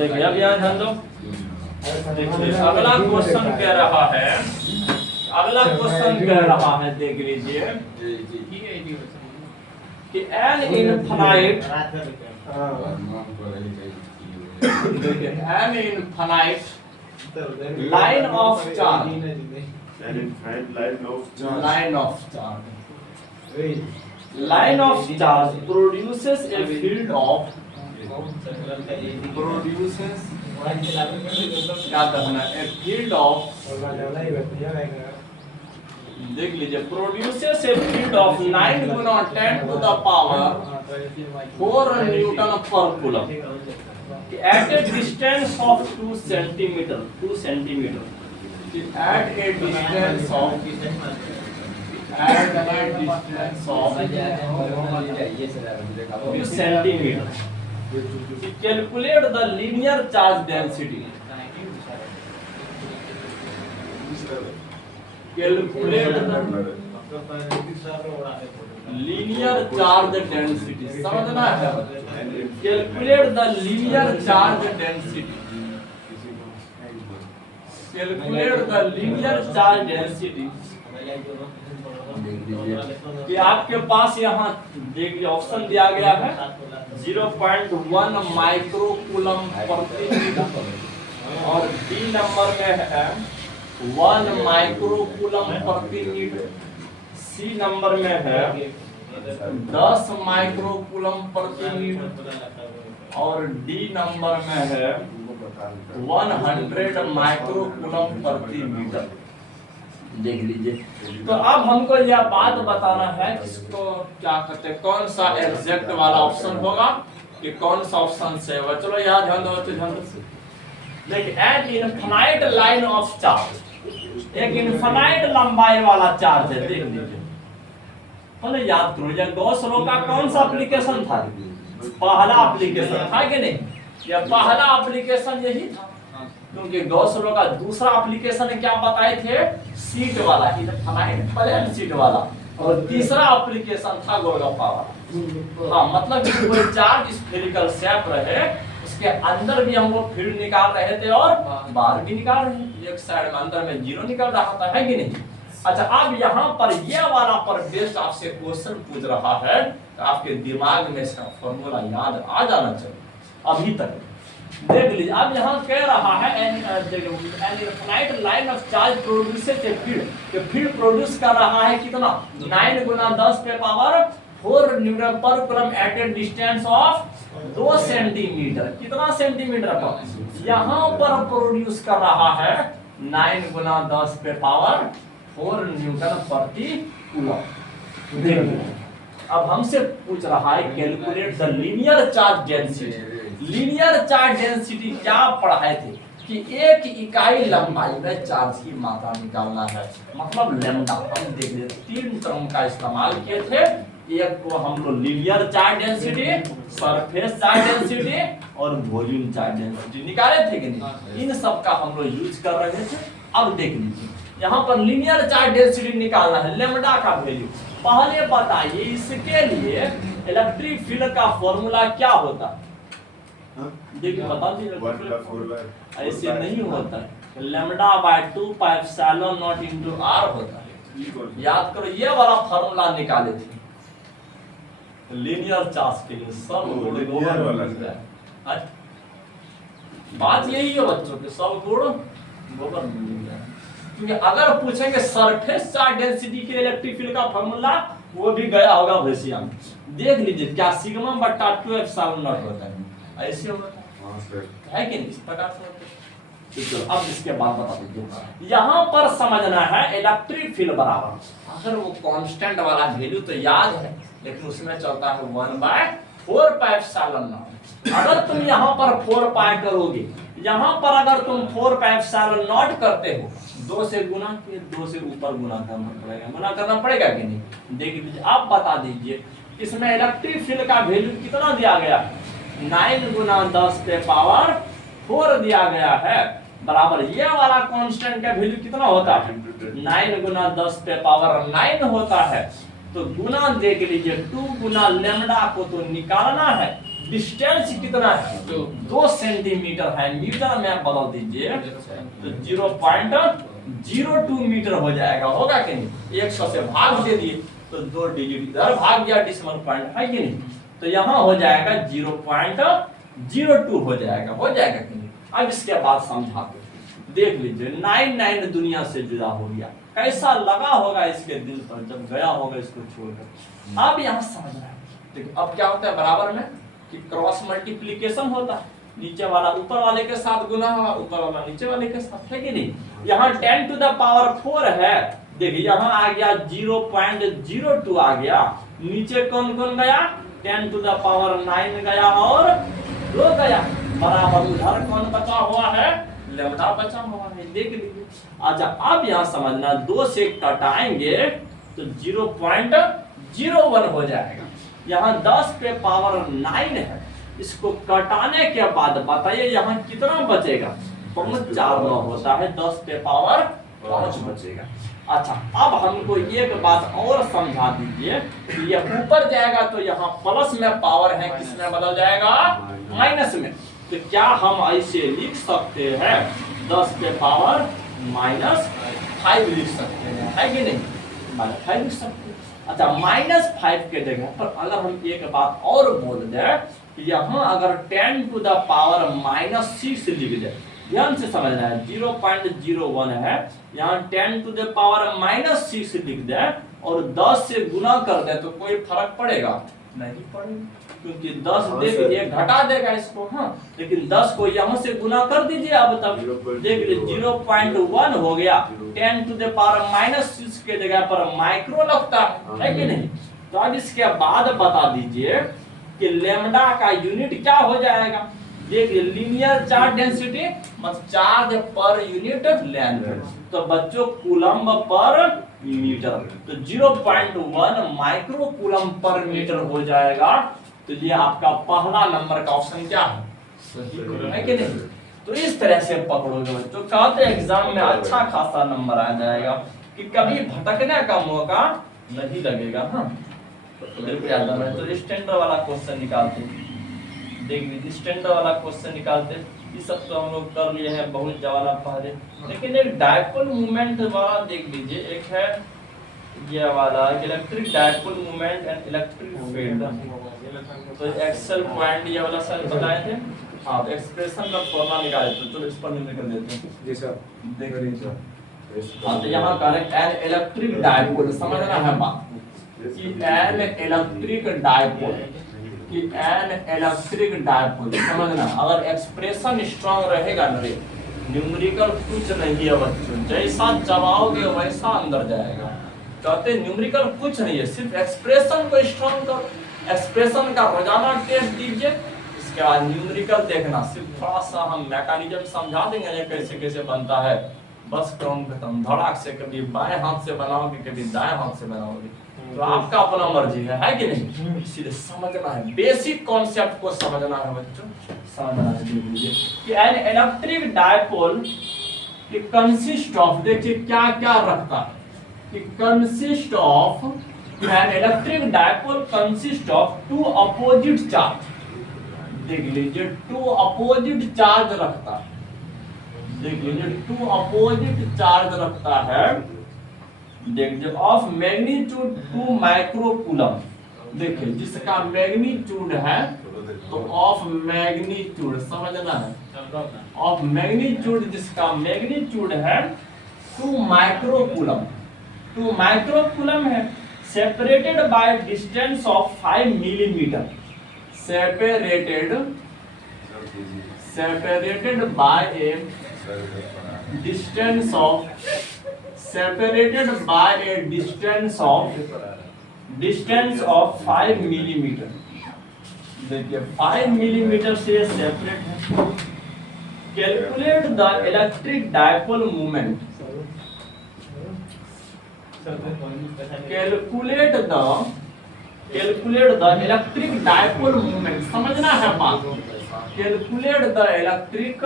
देखिए अब यहाँ ध्यान दो। देखिए अगला क्वेश्चन कह रहा है, अगला क्वेश्चन कह रहा है, देख लीजिए कि एन इनफाइनाइट, देखिए N infinite line of charge, line of charge produces a field of, produces क्या करना है, a field of, देख लीजिए, produces a field of 9 गुना 10 to the power 4 न्यूटन पर coulomb at a distance of 2 centimeter, 2 centimeter, at a distance of 2 centimeter. Calculate the linear charge density. Calculate the linear charge density. समझना है? Calculate the linear charge density. Calculate the linear charge density. कि आपके पास यहाँ देखिए option दिया गया है 0.1 micro coulomb प्रति मीटर, और डी नंबर में है 1 माइक्रो कूलम प्रति मीटर, सी नंबर में है 10 माइक्रो कूलम प्रति मीटर, और डी नंबर में है 100 माइक्रो कूलम प्रति मीटर। देख लीजिए। तो अब हमको यह बात बताना है किसको क्या कहते हैं, कौन सा एग्जैक्ट वाला ऑप्शन होगा कि कौन सा ऑप्शन से होगा। चलो यहाँ ध्यान दो, ध्यान दो। देखिए N infinite line of charge, एक इनफाइनाइट लंबाई वाला चार्ज है। देख लीजिए, पहले याद करो ये गॉस लॉ का कौन सा एप्लीकेशन था, पहला एप्लीकेशन था कि नहीं, यह पहला एप्लीकेशन यही था, क्योंकि गॉस लॉ का दूसरा एप्लीकेशन क्या बताए थे, सीट वाला, इनफाइनाइट प्लेन सीट वाला, और तीसरा एप्लीकेशन था गोलगप्पा वाला। हाँ, मतलब कि कोई चार्ज स्फेरिकल शेप रहे, उसके अंदर भी हम लोग फील्ड निकाल रहे थे और बाहर भी निकाल रहे थे, एक साइड में अंदर में जीरो निकल रहा था, है कि नहीं। अच्छा, अब यहाँ पर ये वाला पर बेस्ड आपसे क्वेश्चन पूछ रहा है, तो आपके दिमाग में इसका फॉर्मूला याद आ जाना चाहिए अभी तक। देख लीजिए, अब यहाँ कह रहा है an infinite line of charge produces a field, कि फील्ड प्रोड्यूस कर रहा है कितना, 9 गुना 10 पे पावर 4 न्यूटन पर coulomb at a distance of 2 centimetre. कितना सेंटीमीटर पर, यहाँ पर प्रोड्यूस कर रहा है 9 गुना 10 पे पावर 4 न्यूटन प्रति कूलम। देखिए, अब हमसे पूछ रहा है calculate the linear charge density. Linear charge density क्या पढ़ाए थे कि एक इकाई लंबाई में चार्ज की मात्रा निकालना है, मतलब लैम्डा। हम देख लेते 3 टर्म का इस्तेमाल किए थे, एक को हम लोग linear charge density, surface charge density और वॉल्यूम चार्ज डेंसिटी निकाले थे कि नहीं, इन सब का हम लोग यूज कर रहे थे। अब देख लीजिए, यहाँ पर लीनियर चार्ज डेंसिटी निकालना है, लैम्डा का वैल्यू। पहले बताइए इसके लिए इलेक्ट्रिक फील्ड का फॉर्मूला क्या होता है, देखिए बता दीजिए। ऐसे नहीं होता है, lambda by 2 pi epsilon naught into r होता है। याद करो, ये वाला फॉर्मूला निकाले थे लीनियर चार्ज के लिए, सब गुण गोबर वाला है। बात यही है बच्चों के, सब गुण गोबर मिल जाए। क्योंकि अगर पूछेंगे सरफेस चार्ज डेंसिटी के इलेक्ट्रिक फील्ड का फॉर्मूला, वो भी गया होगा भैंसिया में। देख लीजिए, क्या सिग्मा बटा 2 एप्सिलॉन नॉट होता है, ऐसे होता है कि नहीं, इस प्रकार से। तो अब इसके बाद बता दीजिए, यहाँ पर समझना है इलेक्ट्रिक फील्ड बराबर, अगर वो कांस्टेंट वाला वैल्यू तो याद है, लेकिन उसमें चलता है 1/4 पाई एप्सिलॉन नॉट। अगर तुम यहाँ पर 4 पाई करोगे, यहाँ पर अगर तुम 4 पाई एप्सिलॉन नॉट करते हो, 2 से गुना के 2 से ऊपर गुना करना पड़ेगा कि नहीं। देख लीजिए, आप बता दीजिए इसमें इलेक्ट्रिक फील्ड का वैल्यू कितना दिया गया है, 9 गुना 10 पे पावर 4 दिया गया है, बराबर ये वाला कांस्टेंट का वैल्यू कितना होता है, 9 गुना 10 पे पावर 9 होता है। तो गुना देख लीजिए, 2 गुना लैम्डा को तो निकालना है, डिस्टेंस कितना है, तो 2 सेंटीमीटर है, मीटर में आप बदल दीजिए तो 0.02 मीटर हो जाएगा, होगा कि नहीं। 100 से भाग दे दिए तो 2 डिजिट इधर भाग गया, डेसिमल पॉइंट है कि नहीं, तो यहाँ हो जाएगा 0.02 हो जाएगा कि नहीं। अब इसके बाद समझाते देख लीजिए, 99 दुनिया से जुदा हो गया, कैसा लगा होगा इसके दिल पर जब गया होगा इसको छोड़कर। अब यहाँ समझना है, देखो अब क्या होता है बराबर में कि क्रॉस मल्टीप्लिकेशन होता है, नीचे वाला ऊपर वाले के साथ गुना होगा, ऊपर वाला नीचे वाले के साथ, है कि नहीं। यहाँ 10 टू द पावर 4 है, देखिए यहाँ आ गया 0.02 आ गया, नीचे कौन कौन गया, 10 टू द पावर 9 गया और 2 गया, बराबर उधर कौन बचा हुआ है, लैम्डा बचा हुआ है, देख लीजिए। अच्छा अब यहाँ समझना, 2 से कटाएंगे तो 0.01 हो जाएगा। यहाँ 10 पे पावर 9 है, इसको कटाने के बाद बताइए यहाँ कितना बचेगा, 549 होता है, 10 पे पावर 5 बचेगा। अच्छा अब हमको एक बात और समझा दीजिए कि ये ऊपर जाएगा तो यहाँ प्लस में पावर है, किसमें बदल जाएगा, माइनस में। तो क्या हम ऐसे लिख सकते हैं 10 पे पावर -5 लिख सकते हैं, है कि नहीं, -5 लिख सकते हैं। अच्छा -5 के जगह पर अगर हम एक बात और बोल दें कि यहाँ अगर 10 टू द पावर -6 लिख दे, ध्यान से समझना है, 0.01 है, यहाँ 10 टू द पावर -6 लिख दे और 10 से गुना कर दे तो कोई फर्क पड़ेगा, नहीं पड़ेगा, क्योंकि 10 दे दीजिए घटा देगा इसको, हाँ, लेकिन 10 को यहाँ से गुना कर दीजिए, अब तब देख लीजिए 0.1 हो गया, 10 टू द पावर -6 के जगह पर माइक्रो लगता है कि नहीं। तो अब इसके बाद बता दीजिए कि लैम्डा का यूनिट क्या हो जाएगा, देखिए लीनियर चार्ज डेंसिटी मतलब चार्ज पर यूनिट लेंथ, तो बच्चों कूलम्ब पर मीटर, तो 0.1 माइक्रो कूलम्ब पर मीटर हो जाएगा। तो ये आपका पहला नंबर का ऑप्शन क्या है, सही है कि नहीं। तो इस तरह से पकड़ोगे बच्चों, कहते एग्जाम में अच्छा खासा नंबर आ जाएगा कि कभी भटकने का मौका नहीं लगेगा। हाँ तो स्टैंडर्ड वाला क्वेश्चन निकालते हैं, देख लीजिए स्टैंडर्ड वाला क्वेश्चन निकालते हैं, ये सब तो हम लोग कर लिए हैं बहुत ज्यादा पहले, लेकिन एक डायपोल मूवमेंट वाला देख लीजिए, एक है ये वाला electric dipole movement and electric field, तो एक्सेल पॉइंट ये वाला सर बताए थे, हाँ तो एक्सप्रेशन का फॉर्मूला निकाले तो चलो इस पर निकल देते हैं जी सर, देख लीजिए। हाँ तो यहाँ करेक्ट एन इलेक्ट्रिक डायपोल, समझना है बात कि एन इलेक्ट्रिक डायपोल, कि एन इलेक्ट्रिक डायपोल समझना, अगर एक्सप्रेशन स्ट्रांग रहेगा ना, न्यूमेरिकल कुछ नहीं है बच्चों, जैसा चबाओगे वैसा अंदर जाएगा, कहते न्यूमेरिकल कुछ नहीं है, सिर्फ एक्सप्रेशन को स्ट्रांग करो, एक्सप्रेशन का रोजाना टेस्ट दीजिए, इसके बाद न्यूमेरिकल देखना, सिर्फ थोड़ा सा हम मैकेनिज्म समझा देंगे ये कैसे कैसे बनता है, बस काम खत्म, धड़ाक से कभी बाएं हाथ से बनाओगे कभी दाएं हाथ से बनाओगे, तो आपका अपना मर्जी है कि नहीं, इसलिए समझना है, बेसिक कॉन्सेप्ट को समझना है बच्चों, समझना है। देख लीजिए कि an electric dipole consist of, देखिए क्या क्या रखता है, कि consist of an electric dipole consist of 2 opposite charge, देख लीजिए 2 अपोजिट चार्ज रखता है, देख लीजिए 2 अपोजिट चार्ज रखता है, देख लीजिए ऑफ मैग्नीट्यूड 2 माइक्रो कूलम, देखिए जिसका मैग्नीट्यूड है तो ऑफ मैग्नीट्यूड समझना है, ऑफ मैग्नीट्यूड जिसका मैग्नीट्यूड है 2 माइक्रो कूलम, 2 माइक्रो कूलम है, separated by distance of 5 millimetre, separated by a distance of, separated by a distance of 5 millimetre, देखिए 5 मिलीमीटर से सेपरेट है। Calculate the electric dipole movement, calculate the electric dipole movement, समझना है बात, calculate the electric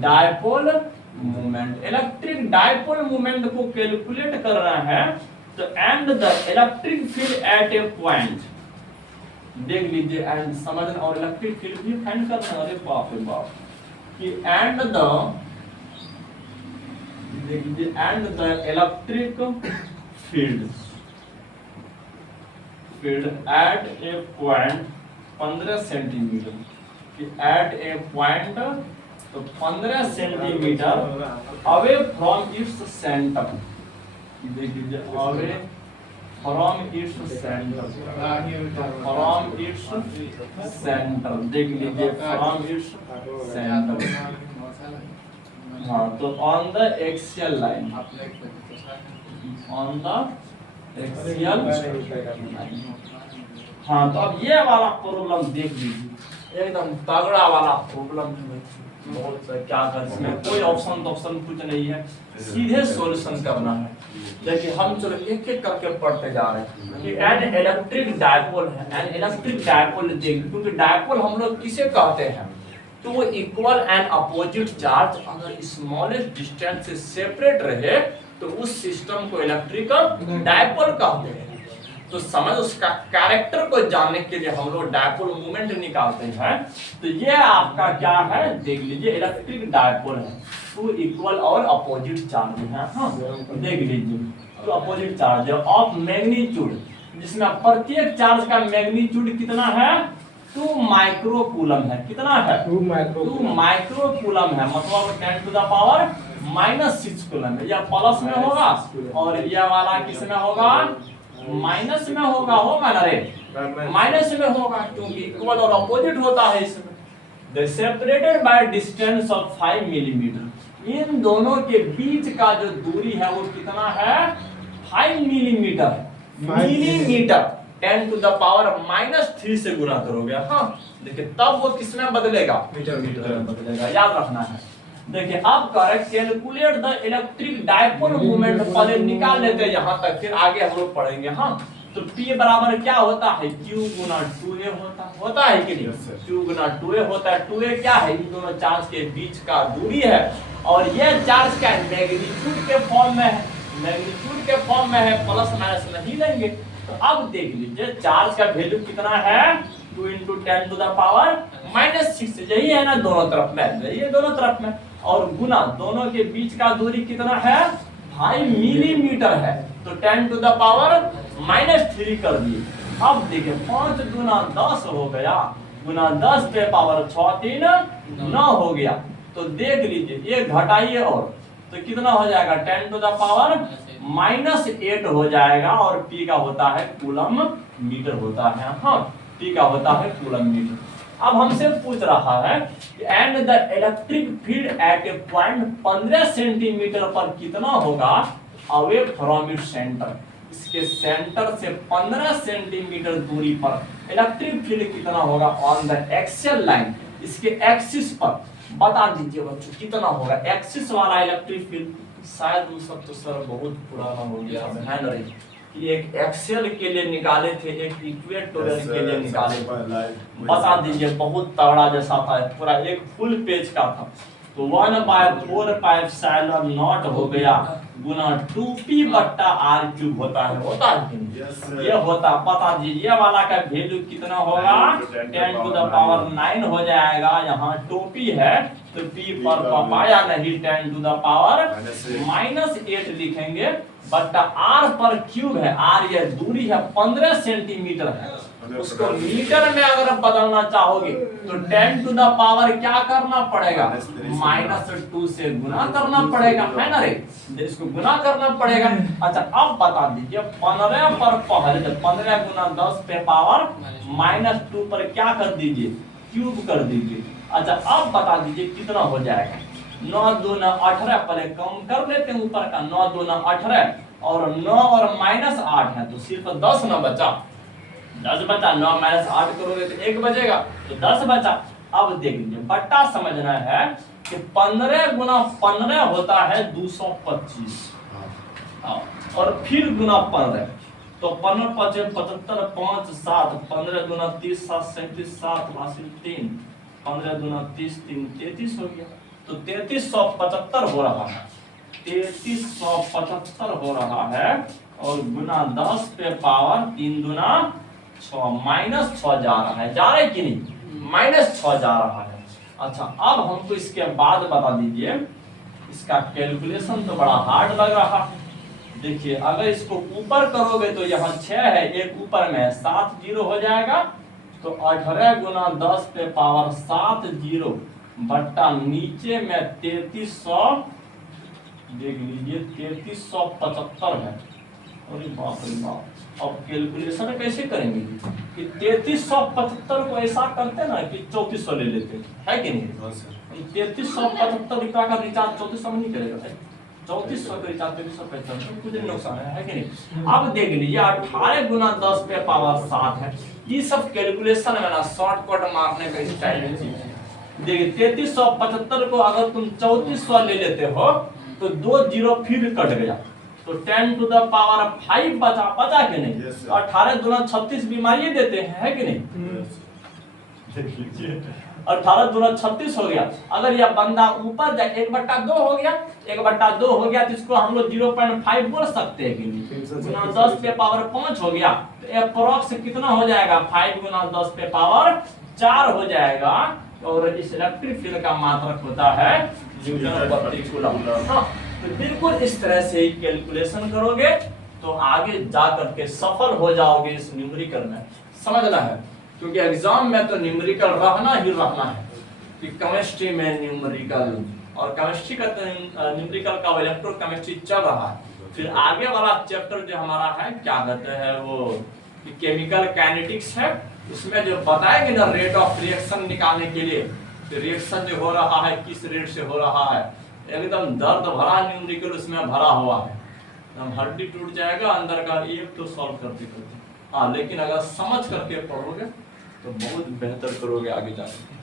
dipole movement, electric dipole movement को calculate करना है, तो and the electric field at A point, देख लीजिए एंड समझना, और इलेक्ट्रिक फील्ड भी फाइंड करना। अरे बाप रे बाप, कि एंड द, देख लीजिए and the electric field at A point 15 centimetre, कि एट ए पॉइंट तो 15 centimetre away from its centre, देख लीजिए away from its centre, from its centre, देख लीजिए फ्रॉम इट्स सेंटर। हाँ, तो on the axial line, on the axial line. हाँ, तो अब ये वाला प्रॉब्लम देख लीजिए, एकदम तगड़ा वाला प्रॉब्लम है। बहुत क्या कर, इसमें कोई ऑप्शन कुछ नहीं है, सीधे सॉल्यूशन करना है। देखिए हम चलो एक एक करके पढ़ते जा रहे हैं कि एन इलेक्ट्रिक डायपोल है। एन इलेक्ट्रिक डायपोल देखिए, क्योंकि डायपोल हम लोग किसे कहते हैं, तो वो इक्वल एंड अपोजिट चार्ज अगर स्मॉलेस्ट डिस्टेंस से सेपरेट रहे तो उस सिस्टम को इलेक्ट्रिकल डायपोल कहते हैं। तो समझ उसका कैरेक्टर को जानने के लिए हम लोग डायपोल मोमेंट निकालते हैं। तो ये आपका क्या है, देख लीजिए इलेक्ट्रिक डायपोल है, टू इक्वल और अपोजिट चार्ज है। हाँ, देख लीजिए तो अपोजिट चार्ज है ऑफ मैग्नीट्यूड, जिसमें प्रत्येक चार्ज का मैग्नीट्यूड कितना है, 2 माइक्रोकूलम है। कितना है, 2 माइक्रोकूलम है, मतलब 10 टू द पावर -6 कूलम है। या प्लस में होगा और यह वाला किस में होगा, माइनस में होगा ना रे, माइनस में होगा, क्योंकि इक्वल और अपोजिट होता है इसमें। The separated by distance of 5 millimetre, इन दोनों के बीच का जो दूरी है वो कितना है, 5 millimetre. Millimetre 10 to the power -3 से गुना करोगे। हाँ, देखिए तब वो किस में बदलेगा, मीटर में बदलेगा, याद रखना है। देखिए अब correct calculate the electric dipole moment, पहले निकाल लेते हैं यहाँ तक, फिर आगे हम लोग पढ़ेंगे। हाँ, तो P बराबर क्या होता है, Q गुना 2A होता है कि नहीं, Q गुना 2A होता है। 2A क्या है, इन दोनों चार्ज के बीच का दूरी है, और यह चार्ज का मैग्नीट्यूड के फॉर्म में है, मैग्नीट्यूड के फॉर्म में है, प्लस माइनस नहीं लेंगे। तो अब देख लीजिए चार्ज का वैल्यू कितना है, 2 × 10 टू द पावर -6, यही है ना दोनों तरफ में, यही है दोनों तरफ में, और गुना दोनों के बीच का दूरी कितना है, 5 मिलीमीटर है, तो 10 टू द पावर -3 कर दिए। अब देखिए 5 दूना 10 हो गया, गुना 10 पे पावर 6 3 9 हो गया। तो देख लीजिए ये घटाइए और तो कितना हो जाएगा, 10 टू द पावर -8 हो जाएगा, और P का होता है कूलम मीटर होता है। हाँ, P का होता है कूलम मीटर। अब हमसे पूछ रहा है and the electric field at A point 15 centimetre पर कितना होगा अवे फ्रॉम इट सेंटर, इसके सेंटर से 15 सेंटीमीटर दूरी पर इलेक्ट्रिक फील्ड कितना होगा ऑन द एक्सियल लाइन, इसके एक्सिस पर बता दीजिए बच्चों कितना होगा एक्सिस वाला इलेक्ट्रिक फील्ड। शायद वो सब तो सर बहुत पुराना हो गया है ना, एक एक्सेल के लिए निकाले थे, एक इक्वेटोरियल के लिए निकाले थे, बता दीजिए बहुत तगड़ा जैसा था, पूरा एक फुल पेज का था। तो 1/4πε0 हो गया गुना 2p/r³ होता है कि नहीं? ये होता, बता दीजिए ये वाला का वैल्यू कितना होगा, 10 टू द पावर 9 हो जाएगा। यहाँ 2p है तो p पर पाया नहीं, 10 टू द पावर -8 लिखेंगे, बट r पर क्यूब है, r ये दूरी है 15 सेंटीमीटर है, उसको मीटर में अगर बदलना चाहोगे तो 10 टू द पावर क्या करना पड़ेगा, -2 से गुना करना पड़ेगा, है ना रे, इसको गुना करना पड़ेगा। अच्छा अब बता दीजिए 15 पर पहले 15 गुना 10 पे पावर -2 पर क्या कर दीजिए, क्यूब कर दीजिए। अच्छा अब बता दीजिए कितना हो जाएगा, 9 दूना 18, पहले कम कर लेते हैं ऊपर का, 9 दूना 18 और 9 और -8 है तो सिर्फ 10 ना बचा, 10 बचा, 9 -8 करोगे तो 1 बचेगा, तो 10 बचा। अब देख लीजिए बट्टा समझना है कि 15 गुना 15 होता है 225, और फिर गुना 15, तो 15 5 75 5 7, 15 गुना 30 7 37 7 हासिल 3, 15 गुना 30 3 33 हो गया, तो 3375 हो रहा है, 3375 हो रहा है, और गुना 10 पे पावर 3 दूना 6 -6 जा रहा है कि नहीं? -6 जा रहा है। अच्छा, अब हमको इसके बाद बता दीजिए, इसका कैलकुलेशन तो बड़ा हार्ड लग रहा। देखिए, अगर इसको ऊपर करोगे तो यहाँ 6 है, एक ऊपर में है, 7 जीरो हो जाएगा। तो 18 गुना 10 पे पावर 7 जीरो बट्टा नीचे में 3300, देख लीजिए 3375 है। अरे बाप रे बाप, अब कैलकुलेशन कैसे करेंगे कि 3375 को ऐसा करते ना कि 3400 ले लेते, है कि नहीं? 3375 रुपया का रिचार्ज 3400 में नहीं करेगा भाई। 3400 का रिचार्ज 3375 कुछ नुकसान है कि नहीं? अब देख लीजिए 18 गुना 10 पे पावर 7 है। ये सब कैलकुलेशन में ना शॉर्टकट मारने का स्टाइल है। देखिए 3375 को अगर तुम 3400 ले लेते हो तो 2 जीरो फिर कट गया, तो 10 टू द पावर 5 बचा कि नहीं? yes, 18 दूना 36 बीमारी देते हैं, है कि नहीं? देख लीजिए 18 दूना 36 हो गया। अगर यह बंदा ऊपर जाए 1/2 हो गया, 1/2 हो गया तो इसको हम लोग 0.5 बोल सकते हैं कि नहीं? गुना 10 पे पावर 5 हो गया तो अप्रोक्स कितना हो जाएगा? 5 गुना 10 पे पावर 4 हो जाएगा। और इस इलेक्ट्रिक फील्ड का मात्रक होता है न्यूटन प्रति कूलम। तो बिल्कुल इस तरह से ही कैलकुलेशन करोगे तो आगे जा करके सफल हो जाओगे इस न्यूमेरिकल में। समझना है, क्योंकि एग्जाम में तो न्यूमेरिकल रहना ही रहना है कि केमिस्ट्री में न्यूमेरिकल, और केमिस्ट्री का तो न्यूमेरिकल का इलेक्ट्रोकेमिस्ट्री चल रहा है। फिर आगे वाला चैप्टर जो हमारा है क्या कहते हैं वो केमिकल काइनेटिक्स है, उसमें जो बताएंगे ना रेट ऑफ रिएक्शन निकालने के लिए, रिएक्शन जो हो रहा है किस रेट से हो रहा है, एकदम दर्द भरा न्यूमेरिकल उसमें भरा हुआ है, एकदम हड्डी टूट जाएगा अंदर का एक तो सॉल्व करते करते। हाँ, लेकिन अगर समझ करके पढ़ोगे तो बहुत बेहतर करोगे आगे जाके।